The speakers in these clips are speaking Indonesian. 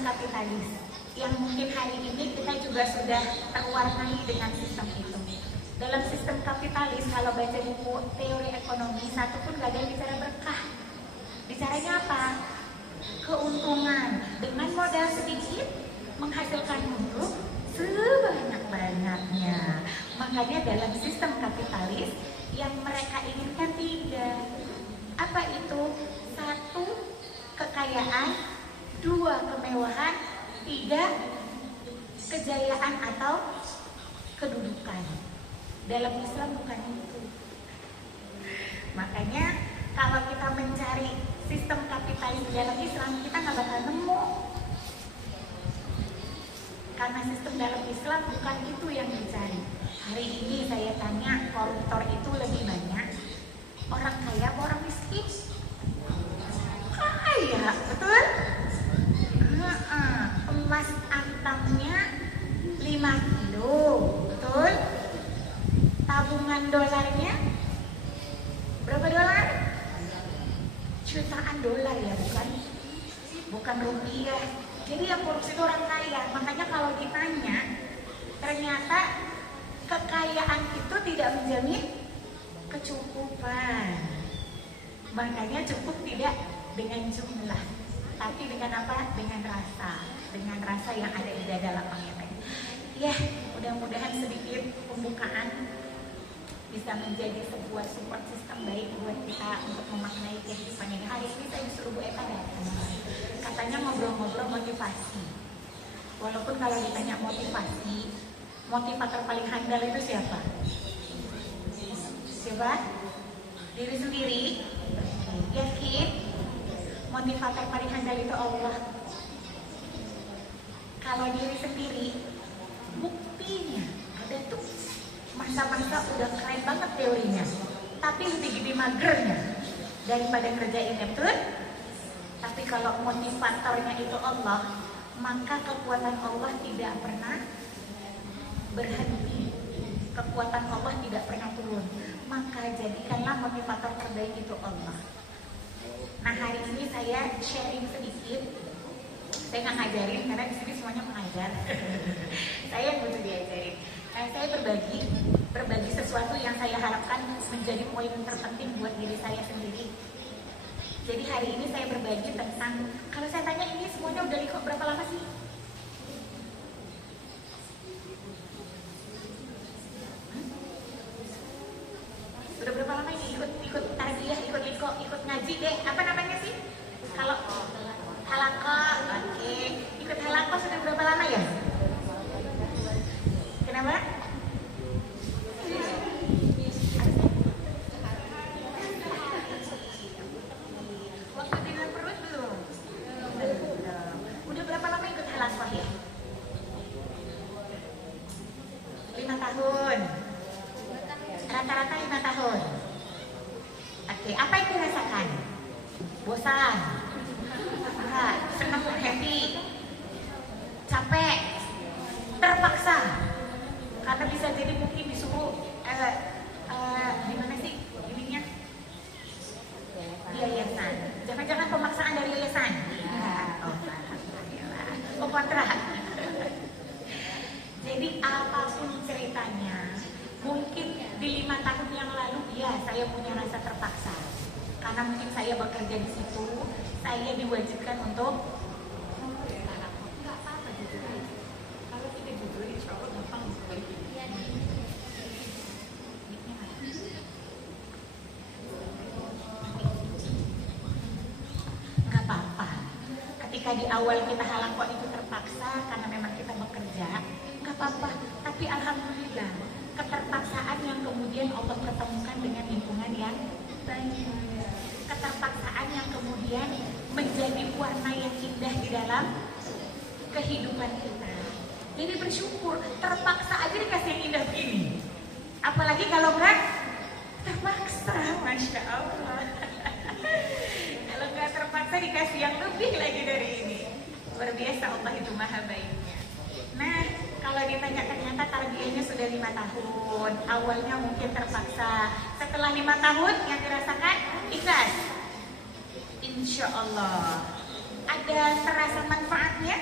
kapitalis yang mungkin hari ini kita juga sudah terwarnai dengan sistem itu. Dalam sistem kapitalis, kalau baca buku teori ekonomi, satu pun gak ada yang bicara berkah. Bicaranya apa? Keuntungan. Dengan modal sedikit menghasilkan untung sebanyak-banyaknya. Makanya dalam sistem kapitalis yang mereka inginkan tiga. Apa itu? Satu, kekayaan. Dua, kemewahan. Tiga, kejayaan atau kedudukan. Dalam Islam bukan itu. Makanya kalau kita mencari sistem kapitalis dalam Islam, kita nggak bakal nemu. Karena sistem dalam Islam bukan itu yang dicari. Hari ini saya tanya, koruptor itu lebih banyak orang kaya atau orang miskin? Kaya, betul? Emas antamnya 5 kilo, betul? Tabungan dolarnya berapa dolar? Jutaan dolar ya, bukan rupiah. Jadi yang korupsi itu orang kaya. Makanya kalau ditanya, ternyata kekayaan itu tidak menjamin kecukupan. Makanya cukup tidak dengan jumlah, tapi dengan apa? Dengan rasa yang ada di dada lapangnya tadi. Ya, mudah-mudahan sedikit pembukaan bisa menjadi sebuah support system baik buat kita untuk memaknai kehidupan ini. Hari ini saya disuruh Bu Eva datang. Katanya ngobrol-ngobrol motivasi. Walaupun kalau ditanya motivasi, motivator paling handal itu siapa? Siapa? Diri sendiri. Yakin? Motivator paling handal itu Allah. Kalau diri sendiri, buktinya ada tuh. Masa-masa udah keren banget teorinya, tapi lebih gede magernya daripada kerjainnya, betul? Tapi kalau motivatornya itu Allah, maka kekuatan Allah tidak pernah berhenti. Kekuatan Allah tidak pernah turun. Maka jadikanlah motivator terbaik itu Allah. Nah, hari ini saya sharing sedikit. Saya nggak ngajarin karena di sini semuanya mengajar. Saya yang butuh diajarin. Nah, saya berbagi sesuatu yang saya harapkan menjadi poin terpenting buat diri saya sendiri. Jadi hari ini saya berbagi tentang, kalau saya tanya ini semuanya udah ikut berapa lama sih? Udah berapa lama ini ikut tarbiyah, ikut liko, ikut ngaji deh? Apa namanya sih? Kalau halaqah, oke. Ikut halaqah sudah berapa lama ya? Kenapa? Waktu di dalam perut belum? Udah berapa lama ikut halaqah ya? 5 tahun. Rata-rata 5 tahun. Oke, apa yang dirasakan? Bosan? Enggak, senang, happy, capek, terpaksa. Karena bisa jadi mungkin disuruh gimana sih ininya? Yayasan. Jangan-jangan pemaksaan dari yayasan? Oh, kontrak. Jadi apapun ceritanya, mungkin di 5 tahun yang lalu ya saya punya rasa terpaksa. Karena mungkin saya bekerja di situ, saya diwajibkan untuk nggak apa-apa jujur aja. Kalau kita jujur, insya Allah gampang diperbaiki. Nggak apa-apa. Ketika di awal kita halaqah itu terpaksa karena memang kita bekerja, nggak apa-apa. Tapi alhamdulillah, keterpaksaan yang kemudian Allah pertemukan dengan lingkungan yang baik. Keterpaksaan yang kemudian menjadi warna yang indah di dalam kehidupan kita. Jadi bersyukur, terpaksa aja dikasih yang indah begini. Apalagi kalau nggak terpaksa, Masya Allah. Kalau nggak terpaksa dikasih yang lebih lagi dari ini. Luar biasa, Allah itu maha baiknya. Nah, kalau ditanya ternyata tarbiyahnya sudah 5 tahun. Awalnya mungkin terpaksa. Setelah 5 tahun yang dirasakan ikhlas. Insya Allah Ada terasa manfaatnya?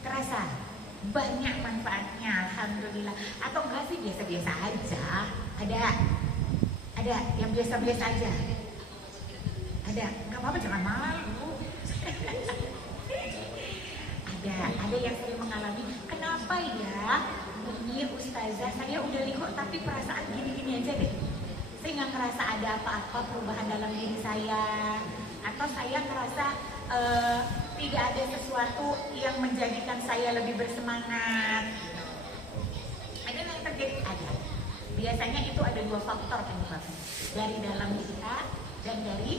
Terasa? Banyak manfaatnya, alhamdulillah. Atau enggak sih biasa-biasa aja? Ada yang biasa-biasa aja. Ada, nggak apa-apa, jangan malu. ada yang sering mengalami, kenapa ya ini ustazah saya udah liko tapi perasaan gini-gini aja deh. Saya nggak ngerasa ada apa-apa perubahan dalam diri saya, atau saya ngerasa tidak ada sesuatu yang menjadikan saya lebih bersemangat. Ada yang terjadi? Ada. Biasanya itu ada dua faktor penyebabnya, dari dalam kita dan dari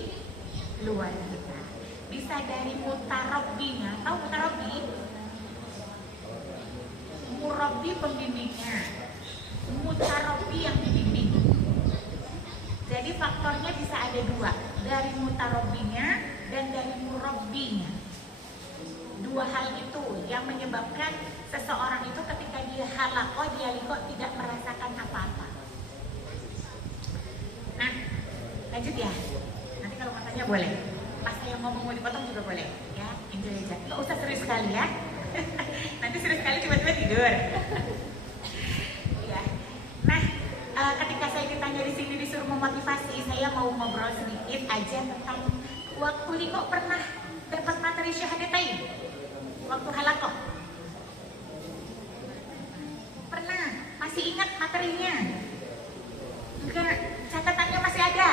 luar kita. Bisa dari mutarabbinya, tahu mutarabbi? Murabbi pembimbingnya, mutarabbi yang dibimbing. Jadi faktornya bisa ada dua, dari mutarabbinya dan dari murabbinya. Dua hal itu yang menyebabkan seseorang itu ketika dia halaqah, dia liqah tidak merasakan apa-apa. Nah, lanjut ya. Nanti kalau katanya boleh, pas saya ngomong mau dipotong juga boleh, ya. Enjoy aja. Nggak usah serius sekali ya. Nanti serius sekali tiba-tiba tidur. Ya. Nah, ketika saya ditanya di sini disuruh memotivasi, saya mau ngobrol sedikit aja tentang waktu liqah pernah dapat materi syahadatain. Waktu halaqah. Pernah? Masih ingat materinya? Enggak, catatannya masih ada.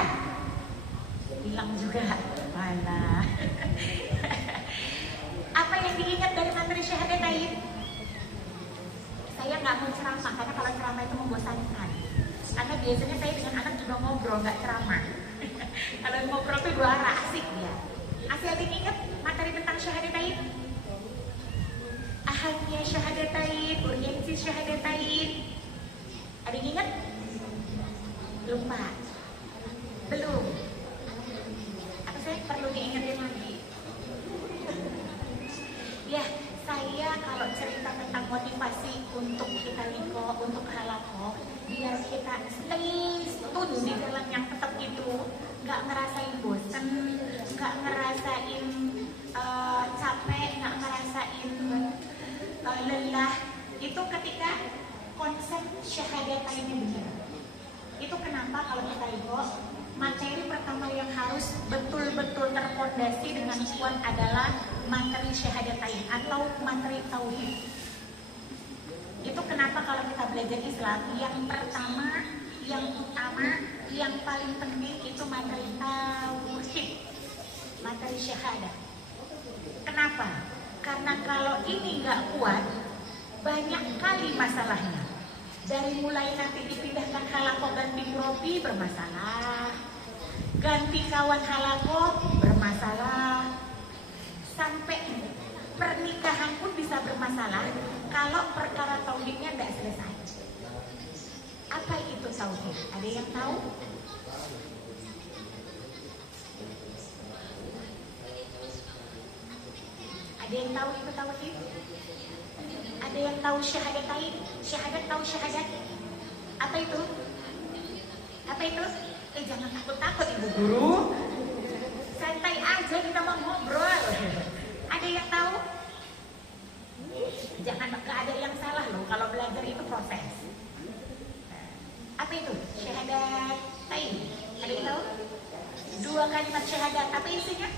Hilang juga. Malah. Apa yang diingat dari materi syahadatain? Saya nggak mau ceramah, karena kalau ceramah itu membosankan. Karena biasanya saya dengan anak juga ngobrol, nggak ceramah. Kalau ngobrol tuh dua arah, asik dia. Asik, ada yang ingat materi tentang syahadatain? Ahamnya syahadatain, urgensi syahadatain. Ada yang ingat? Lupa? Belum? Atau saya perlu diingetin lagi? Ya, saya kalau cerita tentang motivasi untuk kita liqah, untuk halaqah, biar kita stay tune di jalan yang tetap itu, nggak ngerasain bosen, nggak ngerasain capek, nggak ngerasain lelah. Itu ketika konsep syahadatain ini benar. Itu kenapa kalau kita liqah, materi pertama yang harus betul-betul terfondasi dengan kuat adalah materi syahadatain atau materi tauhid. Itu kenapa kalau kita belajar Islam, yang pertama, yang utama, yang paling penting itu materi tauhid, materi syahadah. Kenapa? Karena kalau ini nggak kuat, banyak kali masalahnya. Dari mulai nanti dipindahkan halaqah ganti murabbi bermasalah, ganti kawan halaqah bermasalah, sampai pernikahan pun bisa bermasalah kalau perkara tauhidnya tidak selesai. Apa itu tauhid? Ada yang tahu? Ada yang tahu itu tauhid? Ada yang tahu syahadatain? Syahadat, tahu syahadat? Apa itu? Apa itu? Jangan takut-takut ibu guru. Santai aja, kita mau ngobrol. Ada yang tahu? Jangan, gak ada yang salah loh. Kalau belajar itu proses. Apa itu? Syahadatain. Ada yang tahu? Dua kalimat syahadat. Apa isinya?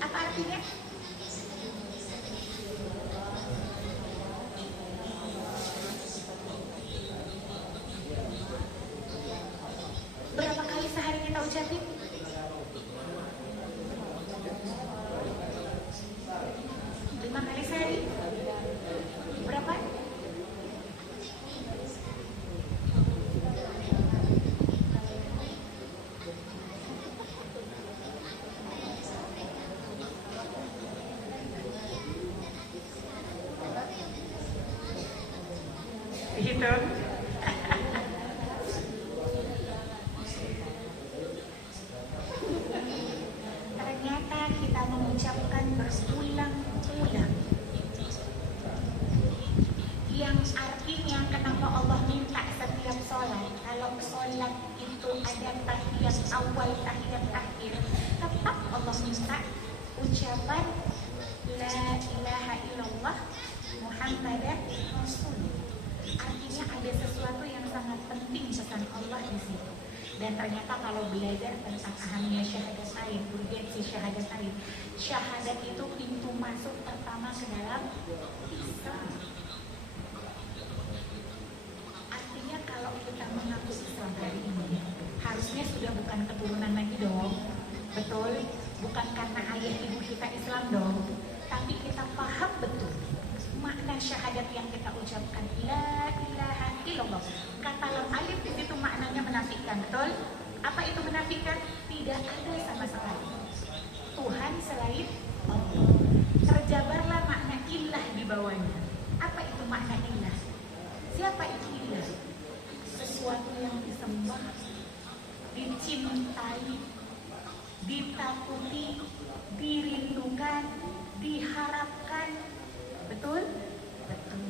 Apa artinya? Berapa kali sehari kita ucapin? 5 kali sehari? Berapa? Dihitung. Ternyata kita mengucapkan berulang-ulang, yang artinya ada tahiyat awal, tahiyat akhir, tetap Allah minta ucapan la ilaha illallah Muhammadan Rasul. Artinya ada sesuatu yang sangat penting pesan Allah di situ. Dan ternyata kalau belajar tentang ahamnya syahadatain, urgensi syahadatain, syahadat itu pintu masuk pertama ke dalam Islam. Artinya kalau kita mengaku Islam hari ini, harusnya sudah bukan keturunan lagi dong. Betul? Bukan karena ayah ibu kita Islam dong. Tapi kita paham betul makna syahadat yang kita ucapkan, la ilaha illallah. Kata lam alif di situ maknanya menafikan, betul? Apa itu menafikan? Tidak ada sama sekali Tuhan selain Allah. Terjabarlah makna ilah di bawahnya. Apa itu makna ilah? Siapa itu ilah? Sesuatu yang disembah, dicintai, ditakuti, dirindukan, diharapkan. Betul? Betul.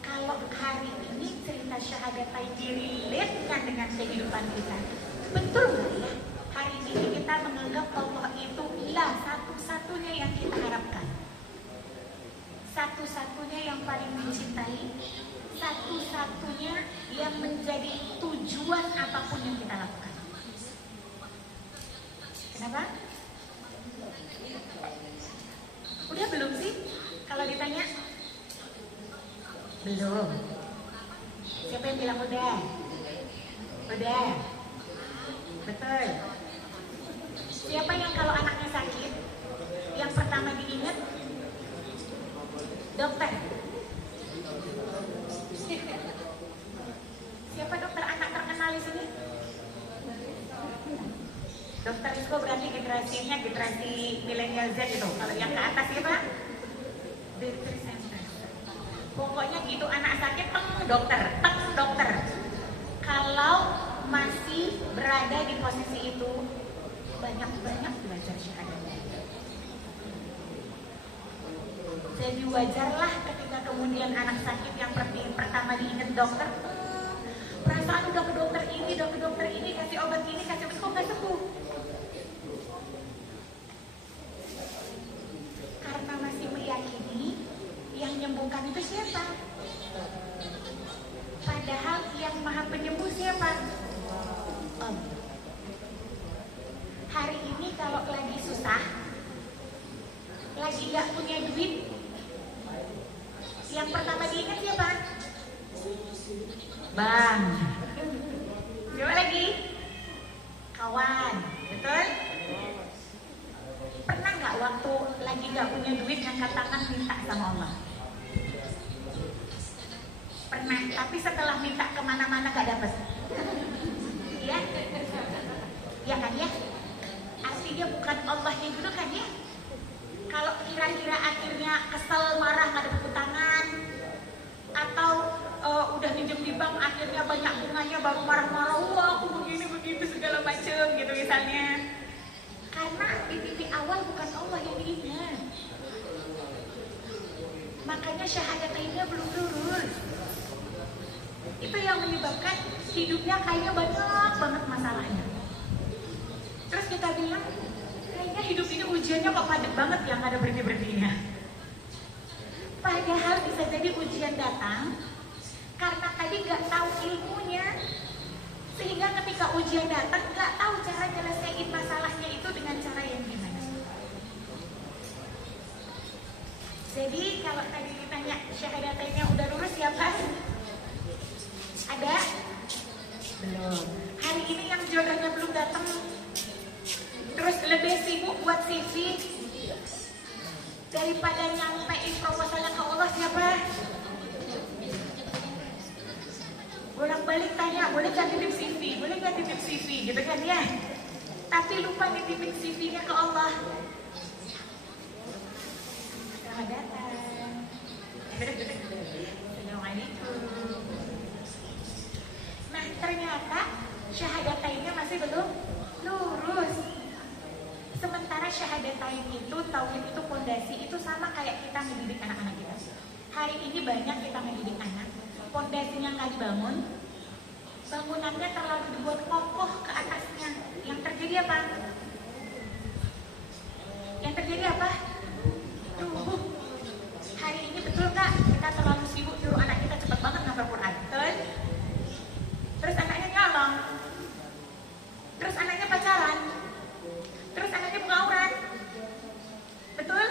Kalau hari ini cerita syahadatain direlate-kan dengan kehidupan kita, betul nggak ya? Hari ini kita menganggap Allah itu lah satu-satunya yang kita harapkan, satu-satunya yang paling mencintai, satu-satunya yang menjadi tujuan apapun yang kita lakukan. Kenapa? Udah belum sih? Kalau ditanya, belum. Siapa yang bilang udah? Udah. Betul. Siapa yang kalau anaknya sakit, yang pertama diingat? Dokter. Siapa dokter anak terkenal di sini? Dokter Rizko berarti generasinya generasi milenial Z itu. Kalau yang ke atas siapa? Dokter center. Pokoknya gitu anak sakit, dokter. Kalau masih berada di posisi itu, banyak-banyak belajar syahadat. Jadi wajarlah ketika kemudian anak sakit yang pertama diingat dokter, perasaan udah ke dokter ini, kasih obat ini, kasih obat, kok nggak sembuh? Karena masih meyakini yang menyembuhkan itu siapa? Padahal yang maha penyembuh siapa? Allah. Hari ini kalau lagi susah, lagi gak punya duit, yang pertama diingat siapa? Bang. Coba lagi. Kawan. Betul? Pernah gak waktu lagi gak punya duit ngangkat tangan minta sama Allah? Pernah, tapi setelah minta kemana-mana gak dapet. Ya? Ya kan ya? Artinya bukan Allahnya dulu kan ya? Kalau kira-kira akhirnya kesel, marah, gak ada tangan, atau udah minjem di bank akhirnya banyak bunganya baru marah-marah, wah aku begini begitu segala macem gitu misalnya. Karena di titik awal bukan Allah yang diingat. Makanya syahadatannya belum lurus. Itu yang menyebabkan hidupnya kayaknya banyak banget masalahnya. Terus kita bilang, kayaknya hidup ini ujiannya kok padat banget ya, gak ada berhenti-berhentinya. Padahal bisa jadi ujian datang karena tadi gak tahu ilmunya, sehingga ketika ujian datang gak tahu cara nyelesain masalahnya itu dengan cara yang gimana. Jadi kalau tadi ditanya syahadatannya udah lurus siapa? Ada? Belum. Hari ini yang jodohnya belum datang, terus lebih sibuk buat CV daripada nyampein proposalnya ke Allah siapa? Bolak-balik tanya, boleh gak titip CV? Boleh gak titip CV? Gitu kan ya? Tapi lupa nitipin CV-nya ke Allah. Selamat datang. Assalamualaikum. Nah ternyata syahadatain masih belum lurus. Sementara syahadatain itu, tauhid itu fondasi, itu sama kayak kita mendidik anak-anak kita. Hari ini banyak kita mendidik anak, fondasinya nggak dibangun, bangunannya terlalu dibuat kokoh ke atasnya. Yang terjadi apa? Yang terjadi apa? Tuh, hari ini betul nggak kita terlalu sibuk nyuruh anak kita cepat banget ngapal Quran, betul? Terus anaknya nyolong, terus anaknya pacaran, terus anaknya buka aurat, betul?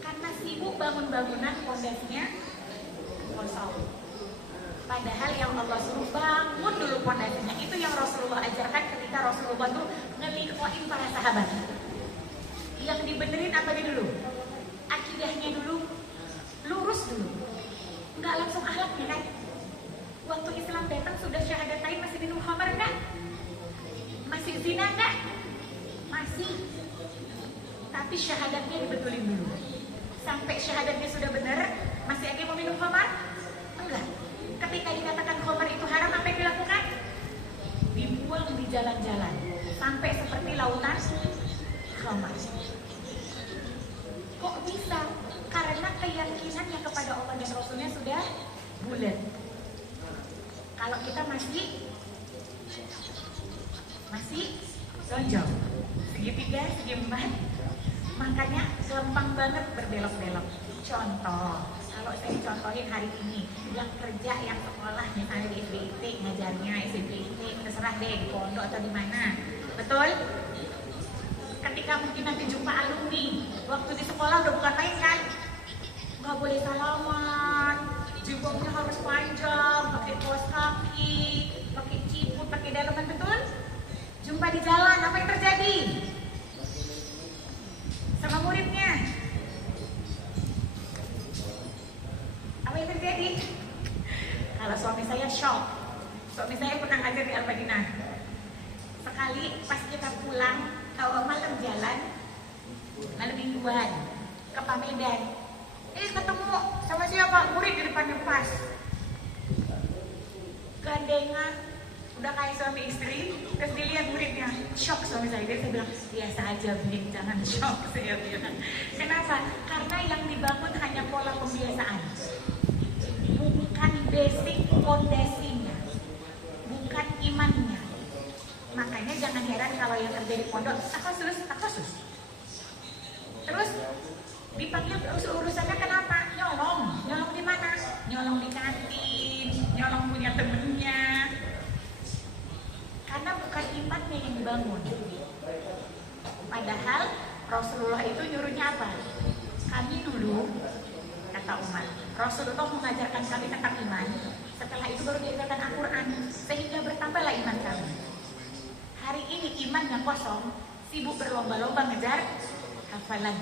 Karena sibuk bangun bangunan pondasinya kosong. Padahal yang Allah suruh bangun dulu pondasinya. Itu yang Rasulullah ajarkan ketika Rasulullah tuh ngelikoin para sahabat. Yang dibenerin apa dulu? Akidahnya dulu, lurus dulu. Nggak langsung akhlaknya kan? Waktu Islam datang sudah syahadatain masih minum khamar enggak? Masih zina enggak? Masih. Tapi syahadatnya dibetulin dulu. Sampai syahadatnya sudah benar, masih aja mau minum khamar? Enggak. Ketika dikatakan khamar itu haram, apa yang dilakukan? Dibuang di jalan-jalan sampai seperti lautan khamar. Kok bisa? Karena keyakinannya kepada Allah dan Rasulnya sudah bulat. Kalau kita masih lonjong, segitiga, segi empat, makanya gampang banget berbelok-belok. Contoh, kalau saya contohin hari ini, yang kerja, yang sekolah, misalnya di SBIT, ngajarnya SBIT, terserah deh di pondok atau di mana, betul? Ketika mungkin nanti jumpa alumni, waktu di sekolah udah bukan main kan? Nggak boleh salaman, jubahnya harus panjang, pakai kaos kaki, pakai ciput, pakai daleman, betul? Jumpa di jalan, apa yang terjadi? Sama muridnya. Apa yang terjadi? Kalau suami saya shock. Suami saya pernah ngajar di Al-Madinah. Sekali pas kita pulang, kalau malam jalan, malam mingguan, ke Pamedan. Ketemu sama siapa? Murid di depannya pas. Gandengan, udah kayak suami istri, terus dilihat muridnya, shock suami saya. Jadi saya bilang, biasa aja Bing, jangan shock, saya bilang. Kenapa? Karena yang dibangun hanya pola pembiasaan, bukan basic fondasinya, bukan imannya. Makanya jangan heran kalau yang terjadi pondok akasus. Terus dipanggil urusannya kenapa? Nyolong di mana? Nyolong di kantin, nyolong punya temennya. Karena bukan imannya yang dibangun. Padahal Rasulullah itu nyuruhnya apa? Kami dulu, kata Umar, Rasulullah mengajarkan kami tentang iman. Setelah itu baru diajarkan Al-Quran, sehingga bertambahlah iman kami. Hari ini imannya kosong, sibuk berlomba-lomba ngejar hafalan.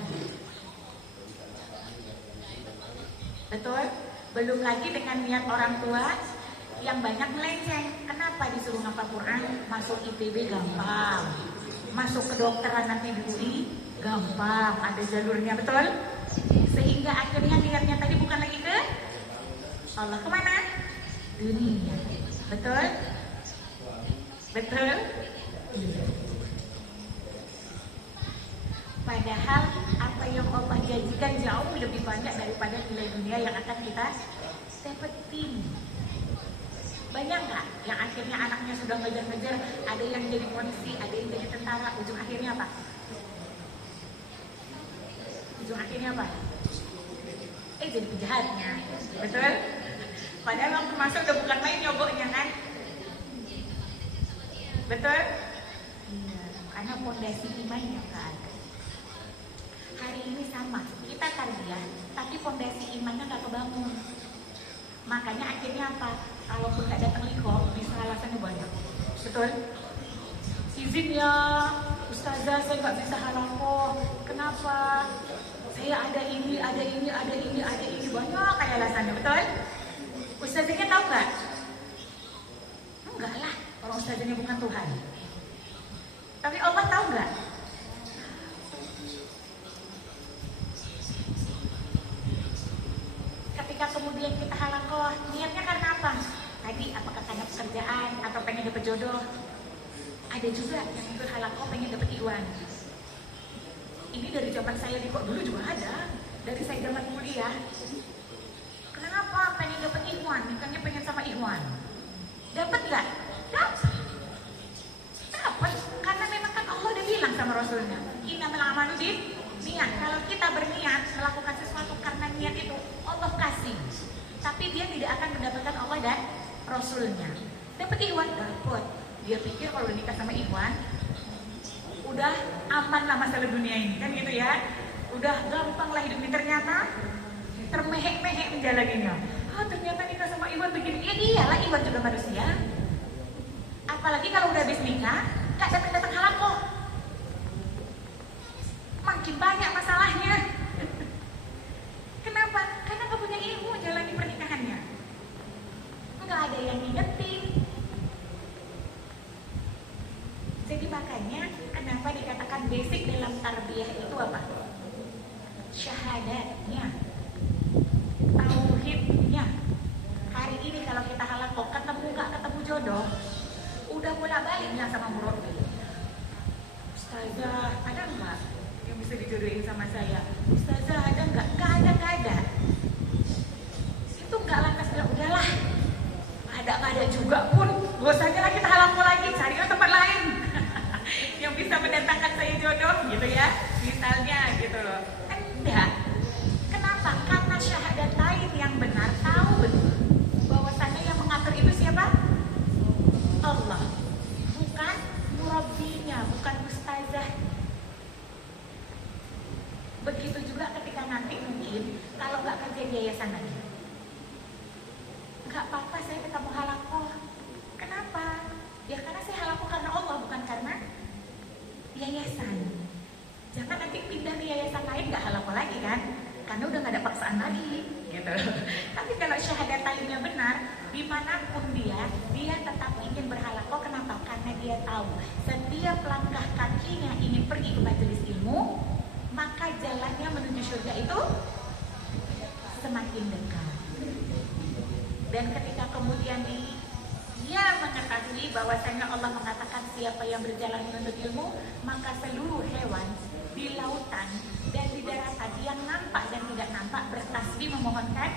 Betul? Belum lagi dengan niat orang tua yang banyak melenceng. Kenapa disuruh ngapal Quran? Masuk IPB gampang, masuk kedokteran nanti di UI gampang, ada jalurnya, betul? Sehingga akhirnya niatnya tadi bukan lagi ke Allah, kemana? Dunia, betul? Betul? Padahal apa yang Allah janjikan jauh lebih banyak daripada nilai dunia yang akan kita dapetin. Banyak nggak yang akhirnya anaknya sudah ngejar-ngejar, ada yang jadi polisi, ada yang jadi tentara, ujung akhirnya apa? Ujung akhirnya apa? Jadi penjahatnya, betul? Padahal waktu masuk udah bukan main nyogoknya kan? Betul? Iya, karena fondasi imannya nggak ada. Hari ini sama, kita tarbiyah, tapi fondasi imannya nggak kebangun. Makanya akhirnya apa? Kalaupun nggak datang likom, bisa alasannya banyak. Betul? Izin ya, Ustazah, saya nggak bisa halakoh. Kenapa? Saya ada ini, banyak kayak alasannya, betul? Ustazahnya tahu nggak? Enggak lah, kalau ustazahnya bukan Tuhan. Tapi Allah tahu nggak? Ketika kemudian kita halakoh, niatnya karena apa? Tadi apakah karena pekerjaan atau pengen dapet jodoh? Ada juga yang ikut halakoh pengen dapet iwan. Ini dari zaman saya di kok dulu juga ada. Dari saya zaman kuliah. Kenapa pengen dapet ikhwan? Nikahnya pengen sama ikhwan. Rasulnya. Dapat Ikhwan, dapat. Dia pikir kalau nikah sama Ikhwan udah aman lah masalah dunia ini, kan gitu ya. Udah gampang lah hidup ini, ternyata termehek-mehek menjalaninya. Ternyata nikah sama Ikhwan begini. Ya iyalah, Ikhwan juga manusia. Apalagi kalau udah habis nikah, gak datang-datang halaqah. Makin banyak masalahnya. Kenapa? Karena gak punya ilmu jalani pernikahannya. Gak ada yang ngingetin. Jadi makanya kenapa dikatakan basic dalam tarbiyah itu apa? Syahadatnya, tauhidnya. Hari ini kalau kita halaqah ketemu gak ketemu jodoh, udah bolak-balik bilang sama murabbi, Ustazah, ada nggak yang bisa dijodohin sama saya? Ustazah, ada nggak? Nggak ada. Itu nggak lantas bilang, udahlah, ada juga pun, gak usah aja lah kita halaqah lagi, carilah tempat lain yang bisa mendatangkan saya jodoh, gitu ya, misalnya gitu loh. Enggak. Kenapa? Karena syahadatain yang benar, tahu betul bahwasannya yang mengatur itu siapa? Allah, bukan murabbinya, bukan ustazah. Begitu juga ketika nanti mungkin kalau nggak kerja di yayasan lagi, nggak apa-apa saya ketemu halaqah. Kenapa? Ya karena saya halaqah karena Allah, bukan karena yayasan. Jangan nanti pindah ke yayasan lain nggak halaqah lagi kan? Karena udah nggak ada paksaan lagi, gitu. Tapi kalau syahadatainnya benar, dimanapun dia tetap ingin berhalaqah. Kenapa? Karena dia tahu setiap langkah kakinya ingin pergi ke majelis ilmu, maka jalannya menuju surga itu semakin dekat. Dan ketika kemudian dia mengetahui bahwasanya Allah mengatakan siapa yang berjalan menuntut ilmu, maka seluruh hewan di lautan dan di daratan yang nampak dan tidak nampak bertasbih memohonkan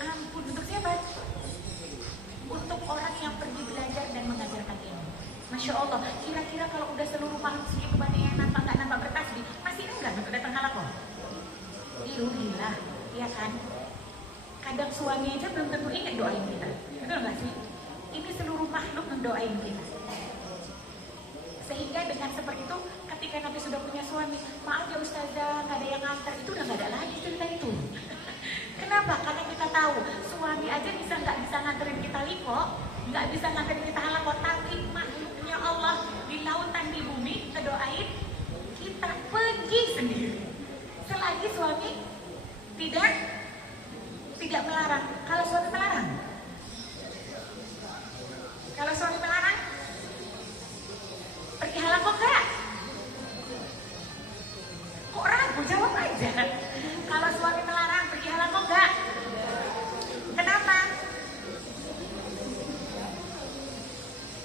ampun. Untuk siapa? Untuk orang yang pergi belajar dan mengajarkan ilmu. Masya Allah, kira-kira kalau udah seluruh makhluk segitu banyak yang nampak nggak nampak bertasbih, masih enggak untuk datang halaqah? Iruhilah, ya kan? Kadang suami aja belum tentu ingat doain kita, betul nggak sih? Ini seluruh makhluk mendoain kita. Sehingga dengan seperti itu, ketika nanti sudah punya suami, maaf ya ustazah, nggak ada yang nganter, itu udah nggak ada lagi cerita itu. Kenapa? Karena kita tahu suami aja nggak bisa nganterin kita liko, nggak bisa nganterin kita halaqah, tapi makhluknya Allah di lautan di bumi ngedoain kita pergi sendiri. Selagi suami tidak melarang. Kalau suami melarang, pergi halaqah enggak? Kok ragu? Jawab aja. Kalau suami melarang, pergi halaqah enggak?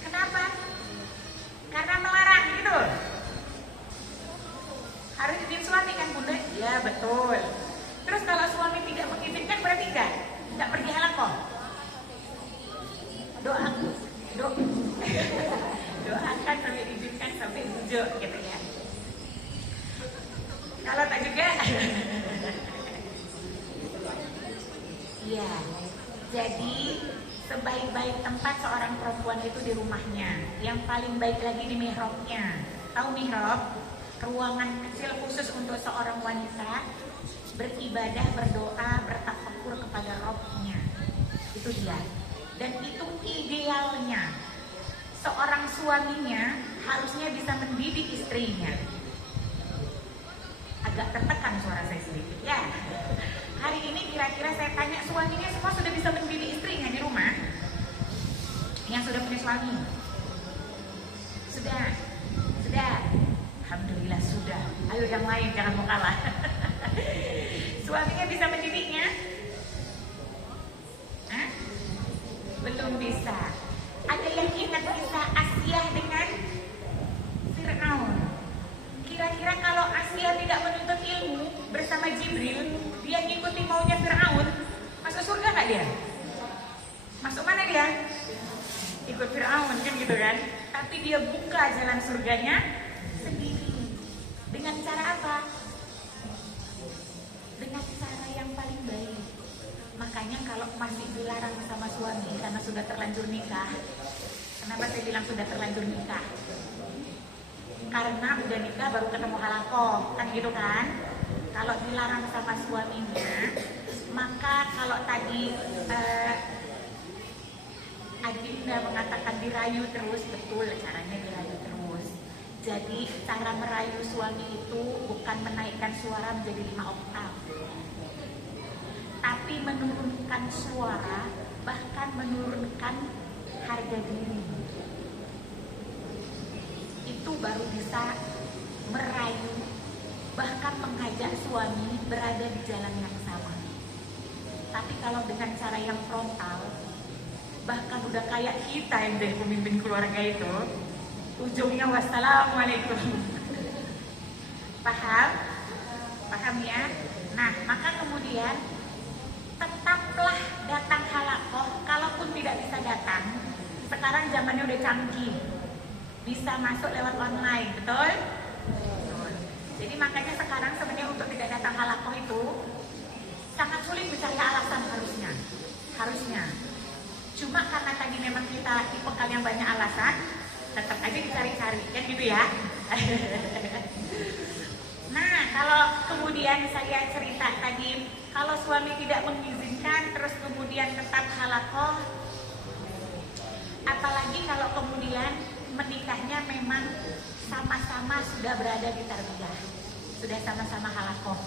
Kenapa? Karena melarang gitu. Harus izin suami kan bunda? Ya betul. Terus kalau suami tidak mengizinkan berarti enggak pergi halaqah. Doakan sampai diizinkan sampai bujuk gitu ya. Kalau tak juga iya. Jadi sebaik-baik tempat seorang perempuan itu di rumahnya. Yang paling baik lagi di mihrabnya. Tahu mihrab? Ruangan kecil khusus untuk seorang wanita beribadah, berdoa, bertafakur kepada Rabb-nya. Itu dia. Dan itu idealnya. Seorang suaminya harusnya bisa mendidik istrinya. Agak tertekan suara saya sedikit ya. Hari ini kira-kira saya tanya, suaminya semua sudah bisa mendidik istrinya di rumah? Yang sudah punya suami? Sudah. Alhamdulillah sudah. Ayo yang lain jangan mau kalah. Suaminya bisa mendidiknya? Hah? Belum bisa. Ada yang ingat kisah Asyah dengan Fir'aun? Kira-kira kalau Asyah tidak menuntut ilmu bersama Jibril, dia ngikuti maunya Fir'aun, masuk surga nggak dia? Masuk mana dia? Ikut Fir'aun kan gitu kan? Tapi dia buka jalan surganya sendiri. Dengan cara apa? Dengan cara yang paling baik. Makanya makanya kalau masih dilarang sama suami karena sudah terlanjur nikah. Kenapa saya bilang sudah terlanjur nikah? Karena udah nikah baru ketemu halakoh, kan gitu kan? Kalau dilarang sama suaminya, maka kalau tadi Adinda mengatakan dirayu terus, betul caranya dirayu terus. Jadi cara merayu suami itu bukan menaikkan suara menjadi 5 oktav, tapi menurunkan suara, bahkan menurunkan harga diri. Itu baru bisa merayu, bahkan mengajak suami berada di jalan yang sama. Tapi kalau dengan cara yang frontal, bahkan udah kayak kita yang jadi pemimpin keluarga itu, ujungnya wassalamualaikum. Paham? Paham ya? Nah, maka kemudian tetaplah datang halakoh. Kalaupun tidak bisa datang, sekarang zamannya udah canggih, bisa masuk lewat online, betul? Betul. Jadi makanya sekarang sebenarnya untuk tidak datang halakoh itu sangat sulit mencari alasan harusnya. Cuma karena tadi memang kita tipe yang banyak alasan, tetap aja dicari-cari, kan gitu ya. Nah, kalau kemudian saya cerita tadi, kalau suami tidak mengizinkan, terus kemudian tetap halakoh, apalagi kalau kemudian menikahnya memang sama-sama sudah berada di tarbiyah, sudah sama-sama halakoh.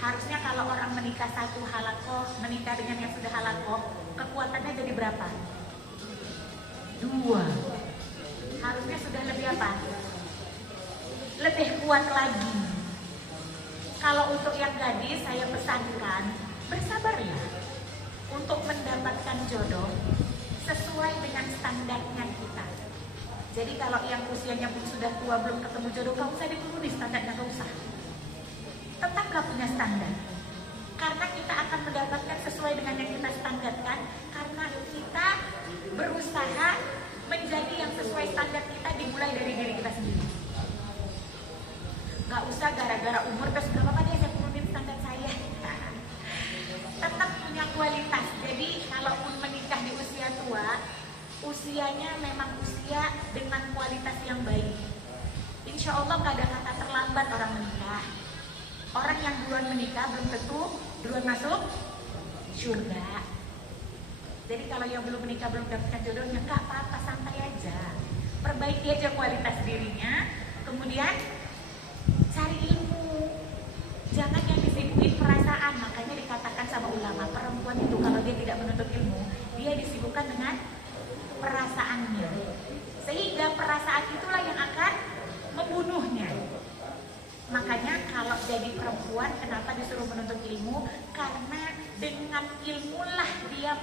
Harusnya kalau orang menikah satu halakoh, menikah dengan yang sudah halakoh, kekuatannya jadi berapa? 2. Harusnya sudah lebih apa? Lebih kuat lagi. Kalau untuk yang gadis, saya pesankan bersabarlah untuk mendapatkan jodoh sesuai dengan standarnya kita. Jadi kalau yang usianya pun sudah tua belum ketemu jodoh, gak usah diturunin standarnya, gak usah. Tetaplah punya standar. Karena kita akan mendapatkan sesuai dengan yang kita standarkan, karena kita berusaha menjadi yang sesuai standar kita dimulai dari diri kita sendiri. Gak usah gara-gara umur terus gak apa-apa deh saya turunin standar saya. Tetap punya kualitas. Jadi kalaupun menikah di usia tua, usianya memang usia dengan kualitas yang baik. Insya Allah gak ada kata terlambat orang menikah. Orang yang duluan menikah belum tentu duluan masuk surga. Jadi kalau yang belum menikah belum dapatkan jodohnya, nggak apa-apa, santai aja. Perbaiki aja kualitas dirinya, kemudian cari ilmu. Jangan yang disibukin perasaan. Makanya dikatakan sama ulama, perempuan itu kalau dia tidak menuntut ilmu, dia disibukkan dengan perasaannya. Sehingga perasaan itulah yang akan membunuhnya. Makanya kalau jadi perempuan kenapa disuruh menuntut ilmu? Karena dengan ilmulah dia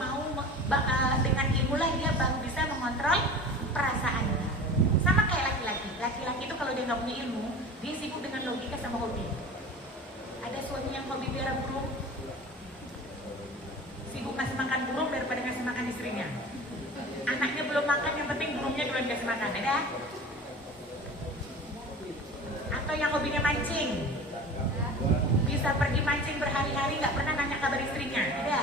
dengan ilmulah dia baru bisa mengontrol perasaannya. Sama kayak laki-laki. Laki-laki itu kalau dia nggak punya ilmu, dia sibuk dengan logika sama hobi. Ada suami yang hobi biara burung, sibuk ngasih makan burung daripada ngasih makan istrinya. Anaknya belum makan, yang penting burungnya duluan kasih makan. Ada? Atau yang hobinya mancing, bisa pergi mancing berhari-hari nggak pernah nanya kabar istrinya, ada?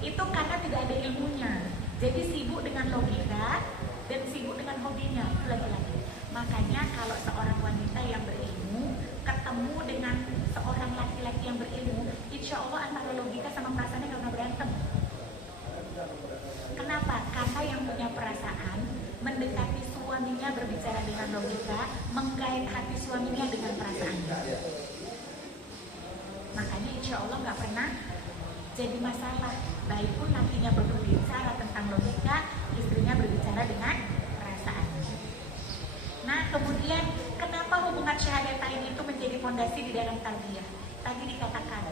Itu karena tidak ada ilmunya. Jadi sibuk dengan logika dan sibuk dengan hobinya, itu laki-laki. Makanya kalau seorang wanita yang berilmu ketemu dengan seorang laki-laki yang berilmu, insya Allah antara logika sama perasaannya nggak pernah berantem. Kenapa? Karena yang punya perasaan mendekati suaminya berbicara dengan logika, menggait hati suaminya dengan perasaannya. Makanya insya Allah nggak pernah jadi masalah. Baik pun nantinya berbicara tentang logika, istrinya berbicara dengan perasaan. Nah kemudian kenapa hubungan syahadatain itu menjadi fondasi di dalam tarbiyah? Tadi dikatakan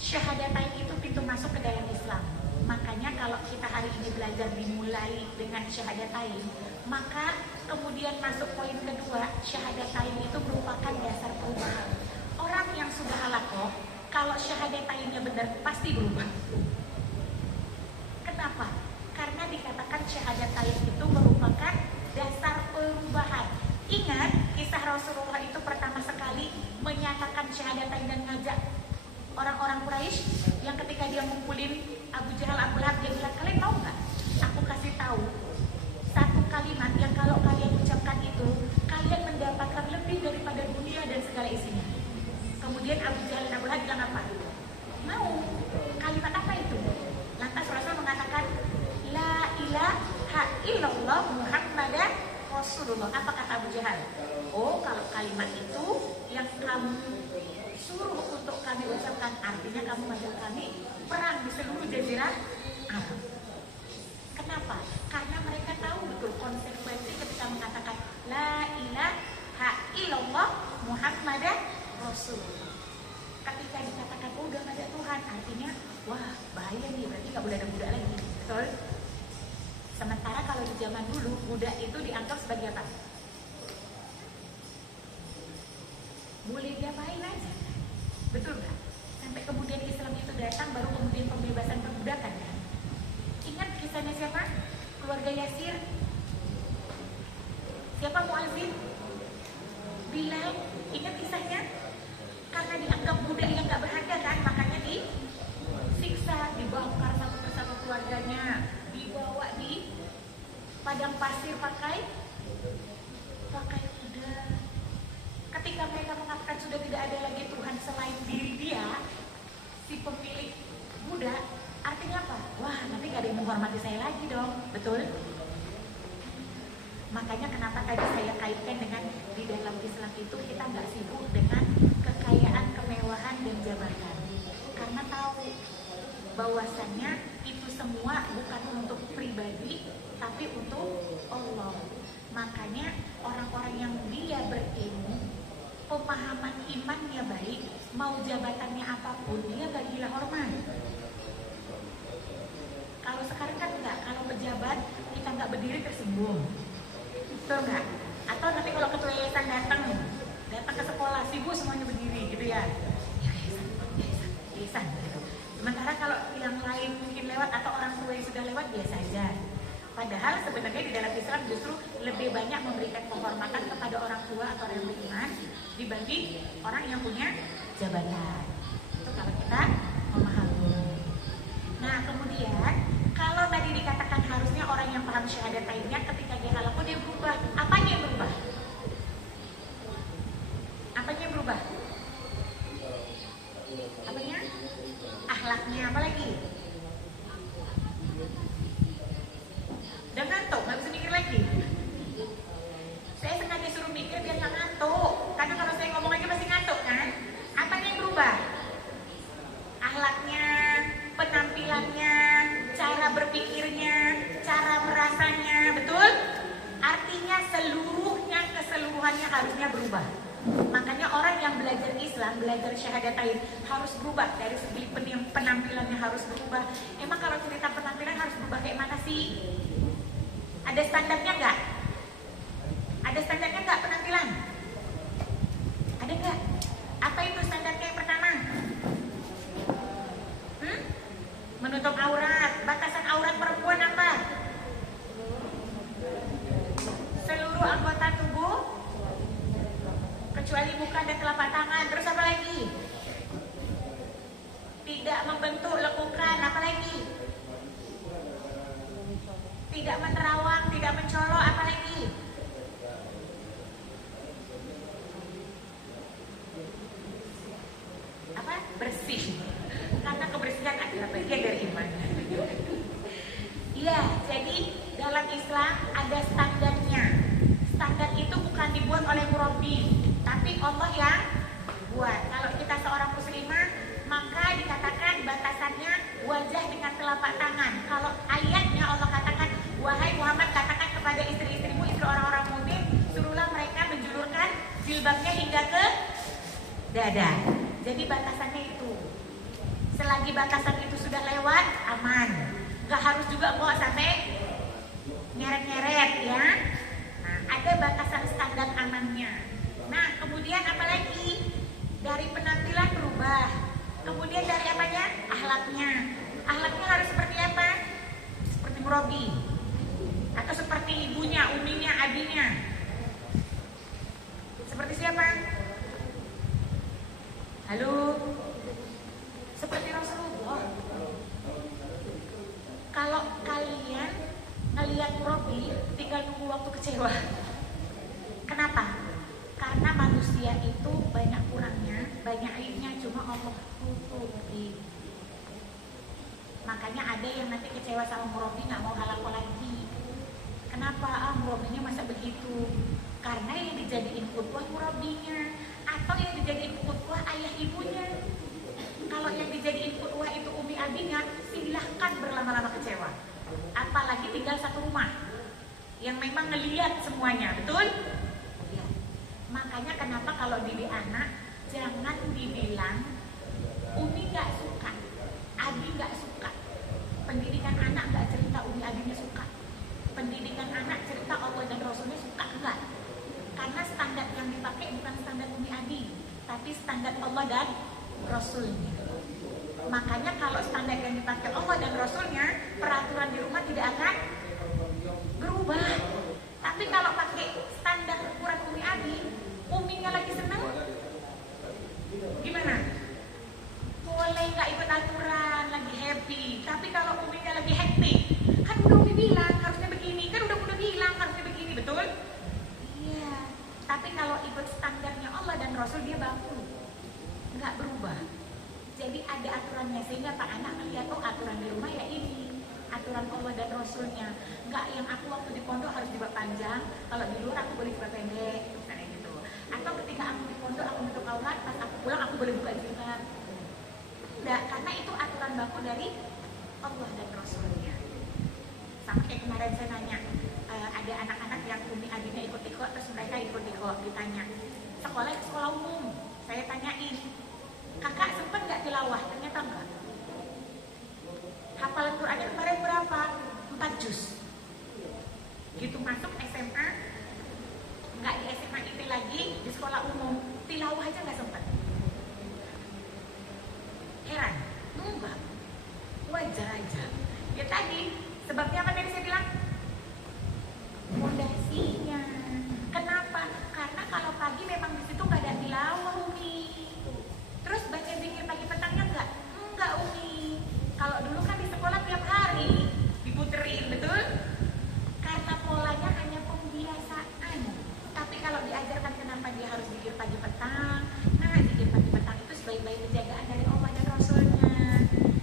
syahadatain itu pintu masuk ke dalam Islam. Makanya kalau kita hari ini belajar dimulai dengan syahadatain, maka kemudian masuk poin kedua, syahadatain itu merupakan dasar perubahan. Orang yang sudah halakoh, kalau syahadatainnya benar pasti berubah. Kenapa? Karena dikatakan syahadatain itu merupakan dasar perubahan. Ingat, kisah Rasulullah itu pertama sekali menyatakan syahadatain dan ngajak orang-orang Quraisy yang ketika dia ngumpulin Abu Jahal, Abu Lahab, dia bilang, kalian tahu nggak? Aku kasih tahu satu kalimat yang kalau kalian ucapkan itu, kalian mendapatkan lebih daripada dunia dan segala isinya. Kemudian Abu Jahal dan Abu Lahab bilang apa? Mau. Kalimat apa itu? Lantas Rasul mengatakan, La ilaha illallah Muhammadan Rasulullah. Apa kata Abu Jahal? Oh, kalau kalimat itu yang kamu suruh untuk kami ucapkan, artinya kamu ngajak kami perang di seluruh jazirah Arab. Kenapa? Karena mereka tahu betul konsekuensi ketika mengatakan La ilaha illallah Muhammadan Rasulullah. Ketika dikatakan oh, udah gak ada Tuhan, artinya wah bahaya nih, berarti gak boleh ada budak lagi. Betul? Sementara kalau di zaman dulu budak itu dianggap sebagai apa? Boleh diapain aja. Betul gak? Sampai kemudian Islam itu datang, baru kemudian pembebasan perbudakan kan? Ingat kisahnya siapa? Keluarga Yasir. Siapa Muazzin? Bilal. Ingat kisahnya? Karena dianggap budak yang gak berharga kan, makanya disiksa, dibakar satu persatu keluarganya, dibawa di padang pasir pakai kuda. Ketika mereka mengatakan sudah tidak ada lagi Tuhan selain diri dia, si pemilik budak, artinya apa? Wah, nanti gak ada yang menghormati saya lagi dong, betul? Makanya kenapa tadi saya kaitkan dengan di dalam Islam itu kita nggak sibuk dengan kekayaan, kemewahan, dan jabatan. Karena tahu bahwasannya itu semua bukan untuk pribadi, tapi untuk Allah. Makanya orang-orang yang dia berilmu, pemahaman imannya baik, mau jabatannya apapun, dia gak gila hormat. Kalau sekarang kan enggak, kalau pejabat kita nggak berdiri tersinggung. Betul nggak? Atau nanti kalau ketua yayasan datang ke sekolah, sibuk semuanya berdiri gitu ya. Yayasan gitu. Sementara kalau yang lain mungkin lewat atau orang tua yang sudah lewat biasa aja. Padahal sebenarnya di dalam Islam justru lebih banyak memberikan penghormatan kepada orang tua atau orang yang beriman dibanding orang yang punya jabatan. Itu kalau kita memahami. Nah kemudian kalau tadi dikatakan harusnya orang yang paham syahadatainnya ketika dia halal dia berubah. Apanya yang berubah? Apanya yang berubah? Apanya? Akhlaknya, apa lagi? Udah ngantuk, gak bisa mikir lagi. Saya sengaja suruh mikir biar gak ngantuk. Karena kalau saya ngomong aja pasti ngantuk kan? Apanya yang berubah? Akhlaknya, penampilannya, cara berpikirnya, cara merasanya, betul? Artinya keseluruhannya harusnya berubah. Makanya orang yang belajar Islam, belajar syahadatain harus berubah. Dari segi penampilannya harus berubah. Emang kalau cerita penampilan harus berubah kayak mana sih? Ada standarnya nggak? Ada standarnya nggak penampilan? Ada nggak? Apa itu standarnya yang pertama? Menutup aurat. Batasan aurat perempuan apa? Seluruh anggota tubuh kecuali muka dan telapak tangan. Terus apa lagi? Tidak membentuk lekukan. Apa lagi? Tidak menerawang, tidak mencolok. Apa lagi? Apa? Bersih. Karena kebersihan adalah bagian dari iman. Iya, jadi dalam Islam ada standarnya. Standar itu bukan dibuat oleh murabi, tapi Allah yang buat. Kalau kita seorang muslimah, maka dikatakan batasannya wajah dengan telapak tangan. Kalau ayatnya Allah katakan, wahai Muhammad, katakan kepada istri-istrimu, istri orang-orang mukmin, suruhlah mereka menjulurkan jilbabnya hingga ke dada. Jadi batasannya itu. Selagi batasan itu sudah lewat, aman. Gak harus juga kok sampai nyeret-nyeret ya. Nah, ada batasan standar amannya. Nah, kemudian apa lagi? Dari penampilan berubah. Kemudian dari apanya? Akhlaknya. Akhlaknya harus seperti apa? Seperti murabi. Atau seperti ibunya, uminya, abinya. Seperti siapa? Halo, seperti Rasulullah. Kalau kalian ngelihat Robi, tinggal nunggu waktu kecewa. Kenapa? Karena manusia itu banyak kurangnya, banyak aibnya, cuma Allah tutupi. Makanya ada yang nanti kecewa sama Robi, nggak mau halal lagi. Kenapa? Robinya masa begitu? Karena yang dijadiin kutwah Robinya, atau yang dijadiin kutwah ayah ibunya. Kalau yang dijadiin kutwah itu umi abinya, silahkan berlama-lama kecewa. Apalagi tinggal satu rumah yang memang ngelihat semuanya, betul? Ya. Makanya kenapa kalau didik anak jangan dibilang umi nggak suka, abi nggak suka. Pendidikan anak nggak cerita umi abinya suka. Pendidikan anak cerita Allah dan Rasulnya suka, enggak. Karena standar yang dipakai bukan standar umi abi, tapi standar Allah dan Rasulnya. Makanya kalau standar yang dipakai Allah dan Rasulnya, peraturan di rumah tidak akan berubah. Tapi kalau pakai standar ukuran umi abi, uminya lagi seneng, gimana? Boleh nggak ikut aturan, lagi happy. Tapi kalau uminya lagi hektik, kan udah umi bilang harusnya begini, kan udah bilang harusnya begini, betul? Iya. Tapi kalau ikut standarnya Allah dan Rasul, dia baku, nggak berubah. Jadi ada aturannya, sehingga Pak anak melihat, oh aturan di rumah ya ini, aturan Allah dan Rasulnya. Nggak yang aku waktu di pondok harus dibuat panjang, kalau di luar aku boleh dibuat pendek, misalnya gitu. Atau ketika aku di pondok aku menutup aurat, pas aku pulang aku boleh buka jilbab. Nggak, karena itu aturan baku dari Allah dan Rasulnya. Sama kayak kemarin saya nanya, ada anak-anak yang umi adinya ikut-ikut, terus mereka ikut-ikut, ditanya sekolah umum, saya tanyain, kakak sempat nggak tilawah? Ternyata enggak. Hafalan Qurannya kemarin berapa? 4 juz. Gitu masuk SMA, nggak di SMA IT lagi, di sekolah umum, tilawah aja nggak sempat. Heran? Enggak. Wajar aja. Ya tadi, sebabnya apa tadi saya bilang? Fondasinya. Kenapa? Karena kalau pagi memang di situ nggak ada tilawah, Umi. Terus baca zikir pagi petangnya enggak? Enggak, Umi. Kalau dulu kan di sekolah tiap hari diputerin, betul? Karena polanya hanya pembiasaan. Tapi kalau diajarkan kenapa dia harus zikir pagi petang, nah zikir pagi petang itu sebaik-baik penjagaan dari Allah dan Rasulnya.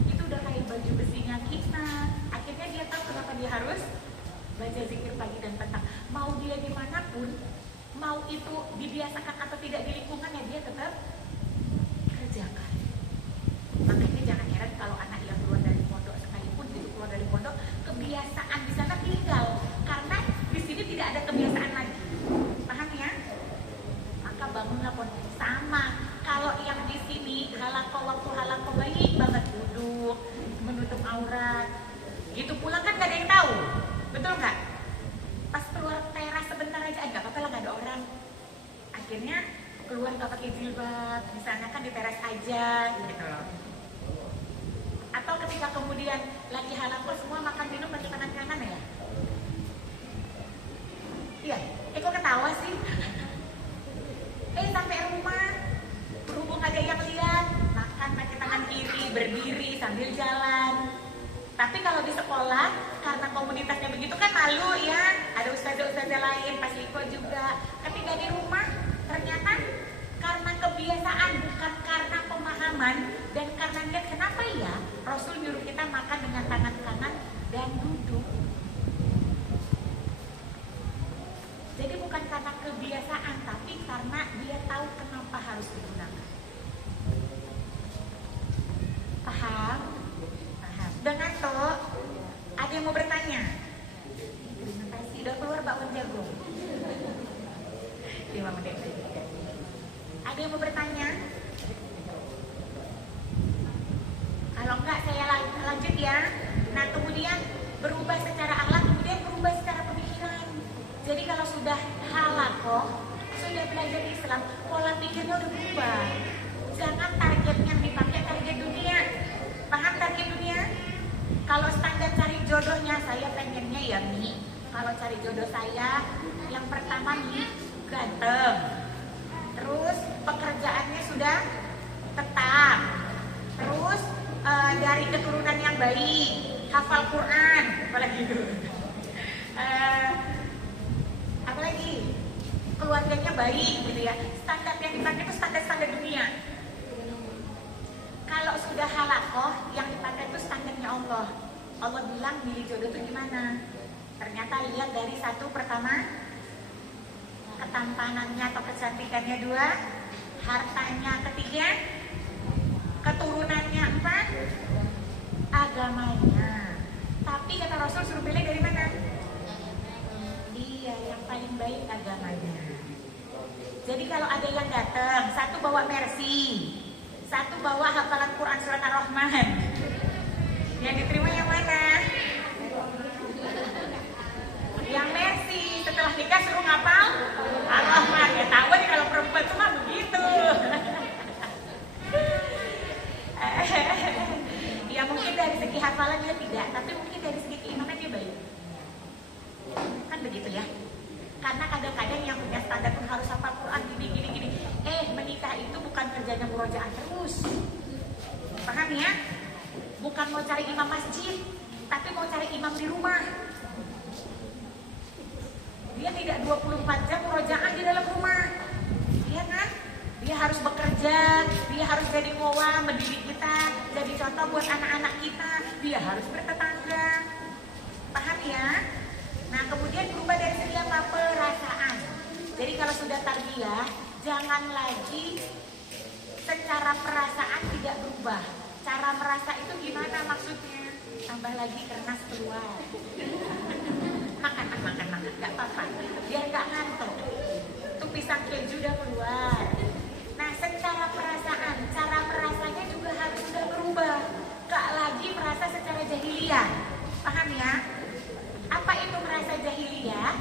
Itu udah kayak baju besinya kita. Akhirnya dia tahu kenapa dia harus baca zikir pagi dan petang. Mau dia dimanapun, mau itu dibiasakan atau tidak di lingkungannya, dia tetap kerjakan. Makanya jangan heran kalau anak yang keluar dari pondok, sekalipun itu keluar dari pondok, kebiasaan di sana tinggal. Karena di sini tidak ada kebiasaan lagi. Paham ya? Maka bangunlah pondok. Sama. Kalau yang di sini halaqah waktu halaqah baik banget, duduk, menutup aurat. Gitu pulang kan gak ada yang tahu. Betul nggak? Pas keluar teras sebentar aja, nggak apa-apa lah, nggak ada orang. Akhirnya keluar nggak pakai jilbab, di sana kan di teras aja, gitu loh. Atau ketika kemudian lagi halaqah semua makan minum pakai tangan kanan ya? Iya, kok ketawa sih? Sampai rumah, berhubung ada yang lihat, makan pakai tangan kiri, berdiri sambil jalan. Tapi kalau di sekolah, karena komunitasnya begitu kan malu ya, ada ustazah-ustazah lain, pas Liko juga. Ketika di rumah, ternyata karena kebiasaan, bukan karena pemahaman, dan karena lihat kenapa ya Rasul nyuruh kita makan dengan tangan kanan dan duduk. Jadi bukan karena kebiasaan, tapi karena dia tahu kenapa harus digunakan. Paham? Paham. Dengan toh, ada yang mau bertanya? Terima kasih, udah keluar bakwan jagung. 5 menit lagi. Ada yang mau bertanya? Kalau enggak saya lanjut ya. Nah kemudian berubah secara akhlak, kemudian berubah secara pemikiran. Jadi kalau sudah halaqah, sudah belajar Islam, pola pikirnya udah berubah. Jangan targetnya yang dipakai target dunia. Paham target dunia? Kalau standar cari jodohnya, saya pengennya ya Mi, kalau cari jodoh saya, yang pertama Mi, ganteng. Terus pekerjaannya sudah cari keturunan yang baik, hafal Quran, apalagi itu. Apalagi keluarganya baik gitu ya. Standar yang dipakai itu standar dunia. Kalau sudah halakoh, yang dipakai itu standarnya Allah. Allah bilang milih jodoh itu gimana? Ternyata lihat dari satu, pertama ketampanannya atau kecantikannya, dua hartanya, ketiga keturunannya, empat agamanya. Tapi kata Rasul suruh pilih dari mana? Iya, yang paling baik agamanya. Jadi kalau ada yang datang, satu bawa Mercy, satu bawa hafalan Quran surat Ar-Rahman, yang diterima yang mana? Yang Mercy. Setelah nikah suruh ngapal Ar-Rahman. Ya tahu nih kalau perempuan cuma begitu. Ya mungkin dari segi hafalan dia tidak, tapi mungkin dari segi keimanan dia baik. Kan begitu ya. Karena kadang-kadang yang punya standar pun harus hafal Quran gini. Menikah itu bukan kerjanya murojaah terus. Paham ya? Bukan mau cari imam masjid, tapi mau cari imam di rumah. Dia tidak 24 jam murojaah di dalam rumah. Iya kan? Dia harus bekerja, dia harus jadi qawam, mendidik kita, jadi contoh buat anak-anak kita. Dia harus bertetangga. Paham ya? Nah, kemudian berubah dari segi apa? Perasaan. Jadi kalau sudah tarbiyah, jangan lagi secara perasaan tidak berubah. Cara merasa itu gimana maksudnya? Tambah lagi kernas keluar. Makan, gak apa-apa. Biar gak ngantuk. Tuh pisang keju udah keluar. Nah, secara perasaan, cara merasanya juga harus sudah berubah. Gak lagi merasa secara jahiliyah. Paham ya? Apa itu merasa jahiliyah?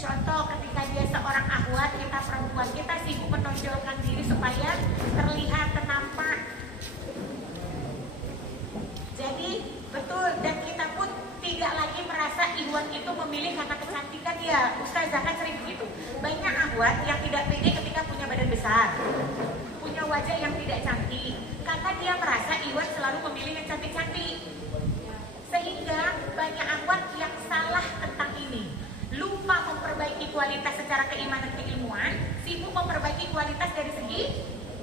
Contoh ketika dia seorang akhwat, kita perempuan, kita sibuk menonjolkan diri supaya terlihat, nampak. Jadi betul, dan kita pun tidak lagi merasa ikhwan itu memilih karena kecantikan ya. Ustazah kan sering begitu. Banyak akhwat yang tidak pede ketika punya badan besar, punya wajah yang tidak cantik, karena dia merasa ikhwan selalu memilih yang cantik-cantik. Sehingga banyak akhwat yang salah tentang ini, lupa memperbaiki kualitas secara keimanan keilmuan, sibuk memperbaiki kualitas dari segi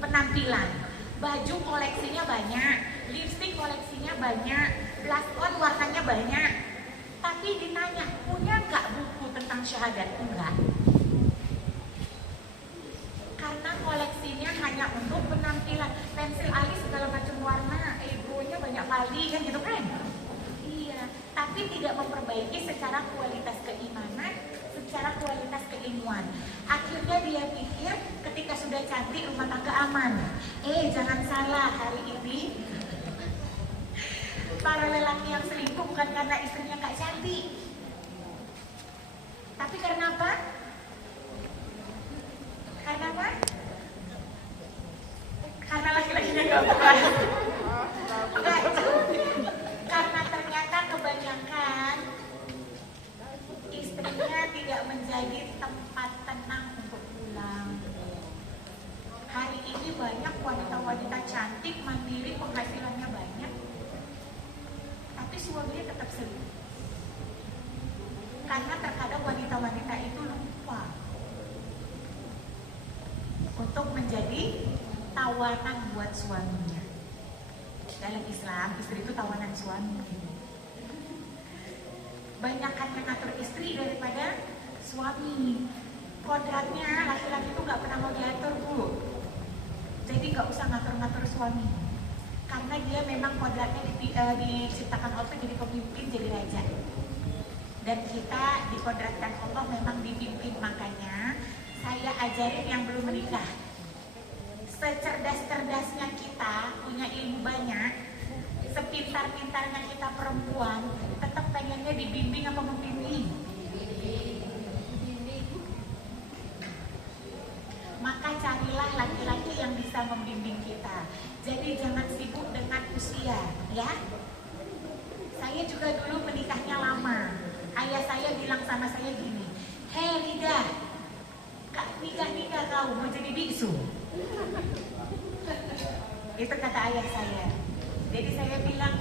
penampilan. Baju koleksinya banyak, lipstick koleksinya banyak, blush on warnanya banyak. Tapi ditanya, punya nggak buku tentang syahadat? Enggak. Karena koleksinya hanya untuk penampilan, pensil alis segala macam warna, egonya banyak kali kan gitu kan? Iya, tapi tidak memperbaiki secara kualitas keimanan, secara kualitas keilmuan. Akhirnya dia pikir ketika sudah cantik rumah tangga aman. Jangan salah, hari ini para lelaki yang selingkuh bukan karena istrinya gak cantik, tapi karena apa? Karena apa? Karena laki-lakinya gak puas. Karena ternyata kebanyakan istrinya tidak menjadi tempat tenang untuk pulang. Hari ini banyak wanita-wanita cantik, mandiri, penghasilannya banyak, tapi suaminya tetap selingkuh. Karena terkadang wanita-wanita itu lupa untuk menjadi tawanan buat suaminya. Dalam Islam, istri itu tawanan suami. Banyakan yang ngatur istri daripada suami. Kodratnya laki-laki itu gak pernah mau diatur, Bu. Jadi gak usah ngatur-ngatur suami. Karena dia memang kodratnya diciptakan Allah jadi pemimpin, jadi raja. Dan kita dikodratkan Allah memang dipimpin. Makanya saya ajarin yang belum menikah, secerdas-cerdasnya kita, punya ilmu banyak, sepintar-pintarnya kita perempuan, tetap pengennya dibimbing apa membimbing? Maka carilah laki-laki yang bisa membimbing kita. Jadi jangan sibuk dengan usia, ya. Saya juga dulu menikahnya lama. Ayah saya bilang sama saya gini, "Hei Rida, nikah kau mau jadi biksu?" Itu kata ayah saya. Jadi saya bilang,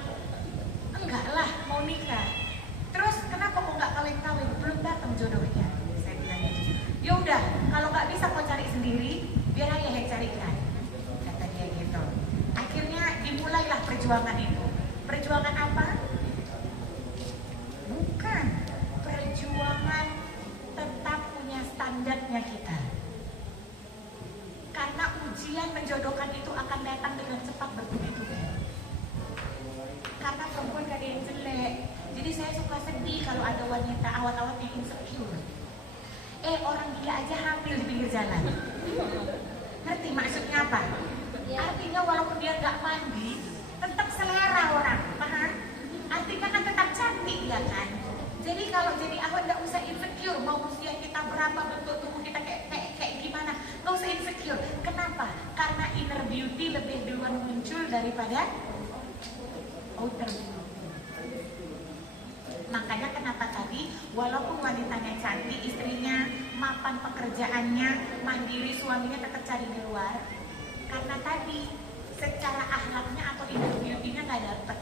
enggak lah, mau nikah. Terus kenapa kok nggak kawin-kawin? Belum datang jodohnya. Saya bilang gitu. Ya udah, kalau nggak bisa kau cari sendiri, biar ayah yang carikan. Kata dia gitu. Akhirnya dimulailah perjuangan itu. Perjuangan apa? Bukan perjuangan tetap punya standarnya kita. Karena ujian menjodohkan itu akan datang dengan cepat bertubi-tubi. Karena perempuan gak ada yang jelek. Jadi saya suka sedih kalau ada wanita awat-awat yang insecure. Orang gila aja hamil di pinggir jalan. Ngerti maksudnya apa? Artinya walaupun dia gak mandi, tetap selera orang, paham? Artinya kan tetap cantik ya kan? Jadi kalau jadi awak gak usah insecure, mau usia kita berapa, bentuk tubuh kita kayak gimana, gak usah insecure. Kenapa? Karena inner beauty lebih duluan muncul daripada outer beauty. Makanya kenapa tadi, walaupun wanitanya cantik, istrinya mapan pekerjaannya, mandiri, suaminya tetap cari di luar. Karena tadi, secara akhlaknya atau inner beauty-nya gak dapet.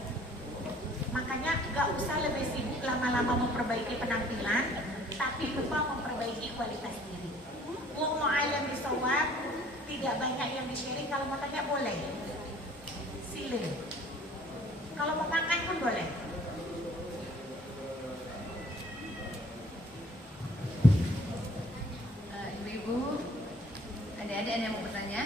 Makanya gak usah lebih sibuk lama-lama memperbaiki penampilan, tapi lupa memperbaiki kualitas diri. Wallahu a'lam bishawab, tidak banyak yang di-sharing. Kalau mau tanya boleh, silih. Kalau mau makan pun boleh. Ibu-ibu, adik-adik yang mau bertanya?